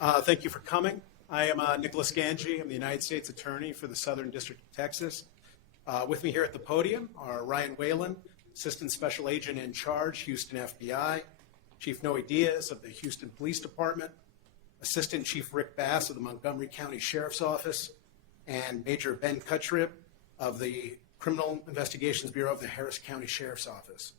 Thank you for coming. I am Nicholas Ganjei. I'm the United States Attorney for the Southern District of Texas. With me here at the podium are Ryan Whalen, Assistant Special Agent in Charge, Houston FBI, Chief Noe Diaz of the Houston Police Department, Assistant Chief Rick Bass of the Montgomery County Sheriff's Office, and Major Ben Cuttrip of the Criminal Investigations Bureau of the Harris County Sheriff's Office.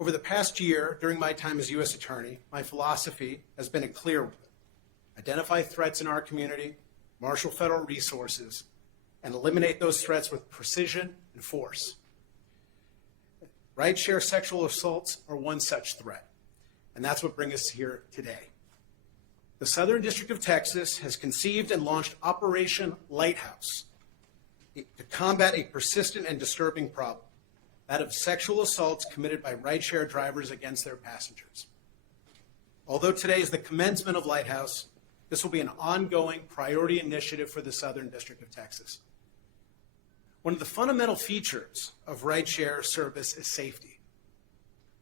Over the past year, during my time as U.S. Attorney, my philosophy has been a clear one. Identify threats in our community, marshal federal resources, and eliminate those threats with precision and force. Rideshare sexual assaults are one such threat, and that's what brings us here today. The Southern District of Texas has conceived and launched Operation Lighthouse to combat a persistent and disturbing problem, that of sexual assaults committed by rideshare drivers against their passengers. Although today is the commencement of Lighthouse, this will be an ongoing priority initiative for the Southern District of Texas. One of the fundamental features of rideshare service is safety.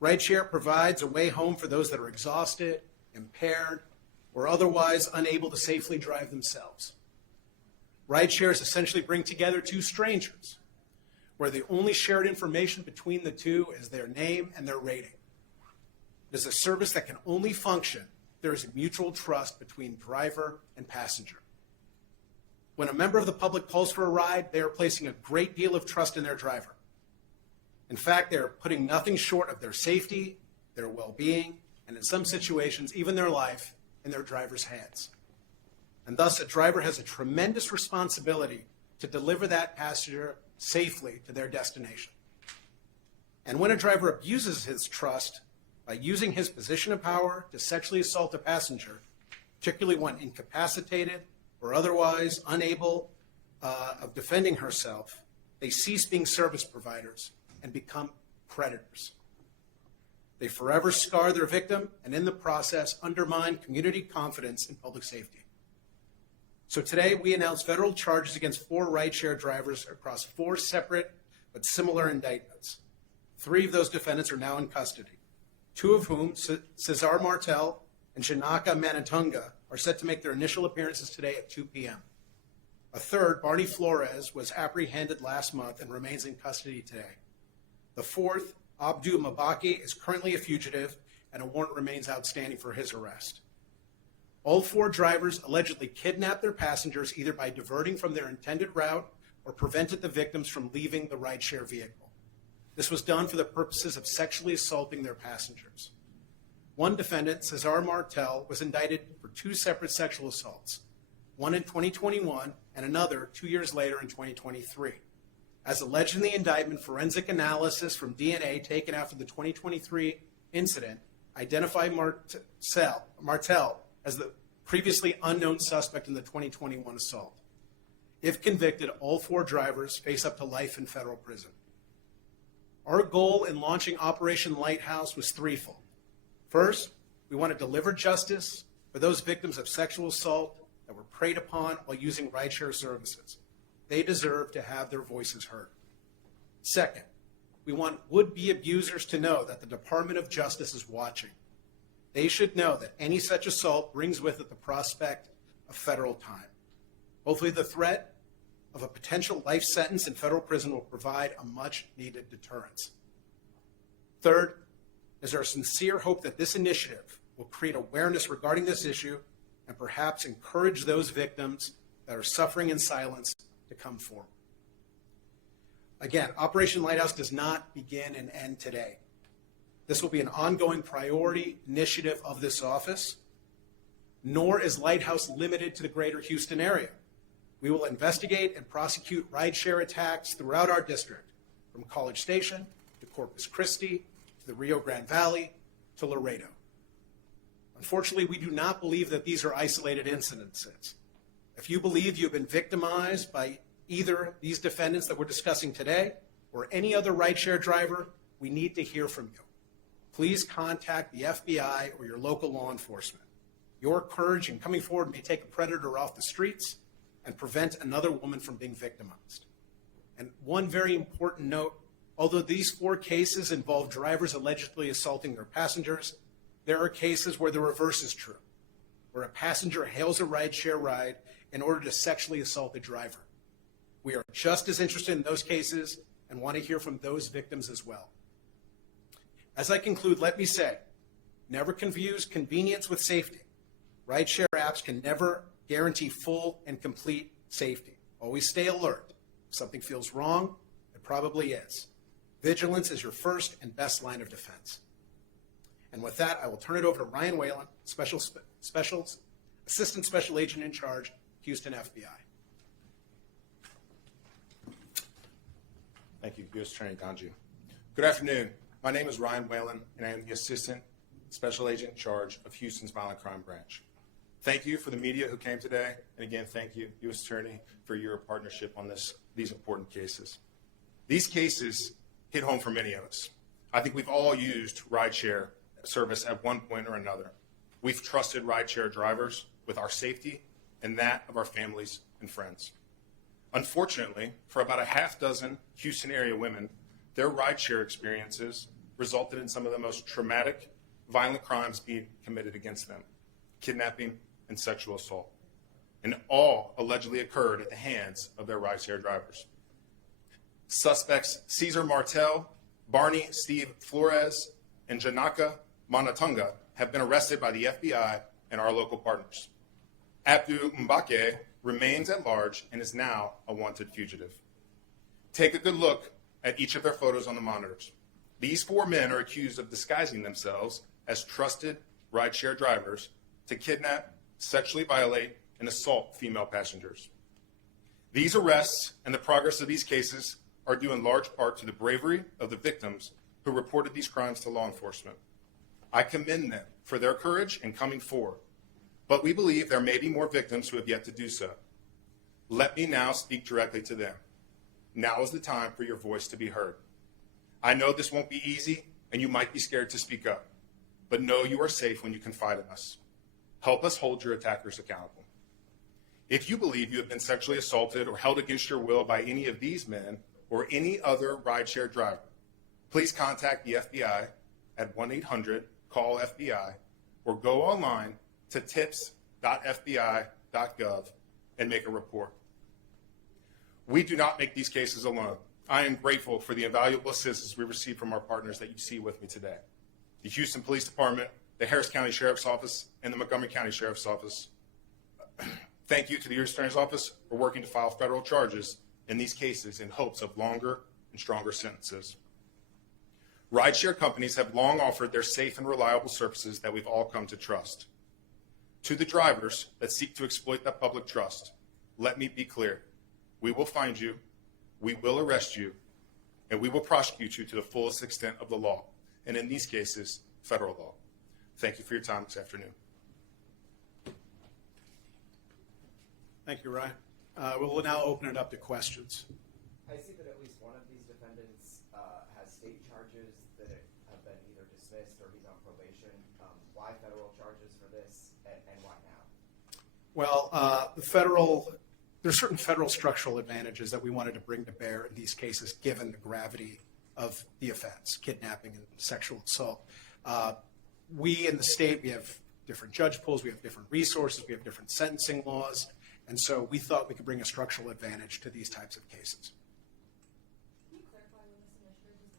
Rideshare provides a way home for those that are exhausted, impaired, or otherwise unable to safely drive themselves. Rideshares essentially bring together two strangers, where the only shared information between the two is their name and their rating. It is a service that can only function if there is a mutual trust between driver and passenger. When a member of the public calls for a ride, they are placing a great deal of trust in their driver. In fact, they are putting nothing short of their safety, their well-being, and in some situations, even their life, in their driver's hands. And thus, a driver has a tremendous responsibility to deliver that passenger safely to their destination. And when a driver abuses his trust by using his position of power to sexually assault a passenger, particularly when incapacitated or otherwise unable of defending herself, they cease being service providers and become predators. They forever scar their victim and in the process undermine community confidence in public safety. So today we announce federal charges against 4 rideshare drivers across 4 separate but similar indictments. 3 of those defendants are now in custody, 2 of whom, Cesar Martel and Shanaka Manatunga, are set to make their initial appearances today at 2 p.m. A third, Barney Flores, was apprehended last month and remains in custody today. The fourth, Abdu Mabaki, is currently a fugitive and a warrant remains outstanding for his arrest. All 4 drivers allegedly kidnapped their passengers either by diverting from their intended route or prevented the victims from leaving the rideshare vehicle. This was done for the purposes of sexually assaulting their passengers. One defendant, Cesar Martel, was indicted for 2 separate sexual assaults, one in 2021 and another 2 years later in 2023. As alleged in the indictment, forensic analysis from DNA taken after the 2023 incident identified Martel as the previously unknown suspect in the 2021 assault. If convicted, all 4 drivers face up to life in federal prison. Our goal in launching Operation Lighthouse was threefold. First, we want to deliver justice for those victims of sexual assault that were preyed upon while using rideshare services. They deserve to have their voices heard. Second, we want would-be abusers to know that the Department of Justice is watching. They should know that any such assault brings with it the prospect of federal time. Hopefully the threat of a potential life sentence in federal prison will provide a much-needed deterrence. Third, is our sincere hope that this initiative will create awareness regarding this issue and perhaps encourage those victims that are suffering in silence to come forward. Again, Operation Lighthouse does not begin and end today. This will be an ongoing priority initiative of this office, nor is Lighthouse limited to the greater Houston area. We will investigate and prosecute rideshare attacks throughout our district, from College Station to Corpus Christi to the Rio Grande Valley to Laredo. Unfortunately, we do not believe that these are isolated incidences. If you believe you've been victimized by either these defendants that we're discussing today or any other rideshare driver, we need to hear from you. Please contact the FBI or your local law enforcement. Your courage in coming forward may take a predator off the streets and prevent another woman from being victimized. And one very important note, although these 4 cases involve drivers allegedly assaulting their passengers, there are cases where the reverse is true. where a passenger hails a rideshare ride in order to sexually assault the driver. We are just as interested in those cases and want to hear from those victims as well. As I conclude, let me say, never confuse convenience with safety. Rideshare apps can never guarantee full and complete safety. Always stay alert. If something feels wrong, it probably is. Vigilance is your first and best line of defense. And with that, I will turn it over to Ryan Whalen, Assistant Special Agent in Charge, Houston FBI. Thank you, U.S. Attorney Ganjei. Good afternoon. My name is Ryan Whalen, and I am the Assistant Special Agent in Charge of Houston's Violent Crime Branch. Thank you for the media who came today, and again, thank you, U.S. Attorney, for your partnership on these important cases. These cases hit home for many of us. I think we've all used rideshare service at one point or another. We've trusted rideshare drivers with our safety and that of our families and friends. Unfortunately, for about a half dozen Houston area women, their rideshare experiences resulted in some of the most traumatic, violent crimes being committed against them: kidnapping and sexual assault. And all allegedly occurred at the hands of their rideshare drivers. Suspects Cesar Martel, Barney Steve Flores, and Janaka Manatunga have been arrested by the FBI and our local partners. Abdu Mbake remains at large and is now a wanted fugitive. Take a good look at each of their photos on the monitors. These four men are accused of disguising themselves as trusted rideshare drivers to kidnap, sexually violate, and assault female passengers. These arrests and the progress of these cases are due in large part to the bravery of the victims who reported these crimes to law enforcement. I commend them for their courage in coming forward, but we believe there may be more victims who have yet to do so. Let me now speak directly to them. Now is the time for your voice to be heard. I know this won't be easy, and you might be scared to speak up, but know you are safe when you confide in us. Help us hold your attackers accountable. If you believe you have been sexually assaulted or held against your will by any of these men or any other rideshare driver, please contact the FBI at 1-800-CALL-FBI or go online to tips.fbi.gov and make a report. We do not make these cases alone. I am grateful for the invaluable assistance we receive from our partners that you see with me today: the Houston Police Department, the Harris County Sheriff's Office, and the Montgomery County Sheriff's Office. Thank you to the U.S. Attorney's Office for working to file federal charges in these cases in hopes of longer and stronger sentences. Rideshare companies have long offered their safe and reliable services that we've all come to trust. To the drivers that seek to exploit that public trust, let me be clear. We will find you, we will arrest you, and we will prosecute you to the fullest extent of the law, and in these cases, federal law. Thank you for your time this afternoon. Thank you, Ryan. We'll now open it up to questions. I see that at least one of these defendants has state charges that have been either dismissed or he's on probation. Why federal charges for this, and why now? Well, there's certain federal structural advantages that we wanted to bring to bear in these cases, given the gravity of the offense, kidnapping and sexual assault. We in the state, we have different judge pools, we have different resources, we have different sentencing laws, and so we thought we could bring a structural advantage to these types of cases. Can you clarify when this initiative was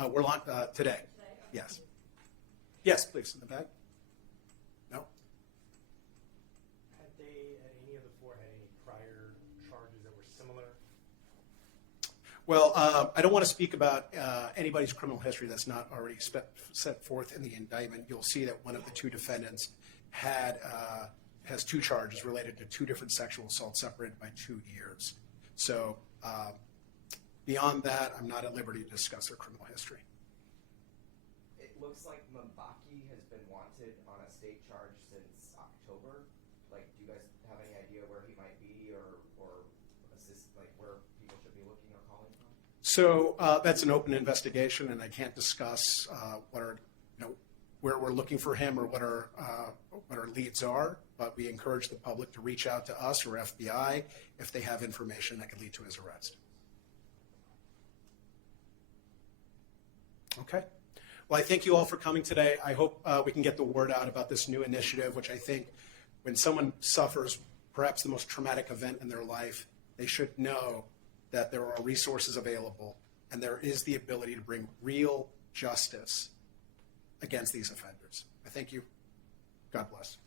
launched? We're launched today. Today? Okay. Yes. Yes, please, in the back. No? Had any of the four had any prior charges that were similar? Well, I don't want to speak about anybody's criminal history that's not already set forth in the indictment. You'll see that one of the two defendants has two charges related to two different sexual assaults separated by 2 years. So beyond that, I'm not at liberty to discuss their criminal history. It looks like Mbaki has been wanted on a state charge since October. Like, do you guys have any idea where he might be or assist, like where people should be looking or calling from? So that's an open investigation, and I can't discuss where we're looking for him or what our leads are. But we encourage the public to reach out to us or FBI if they have information that could lead to his arrest. Okay. Well, I thank you all for coming today. I hope we can get the word out about this new initiative, which I think when someone suffers perhaps the most traumatic event in their life, they should know that there are resources available and there is the ability to bring real justice against these offenders. I thank you. God bless.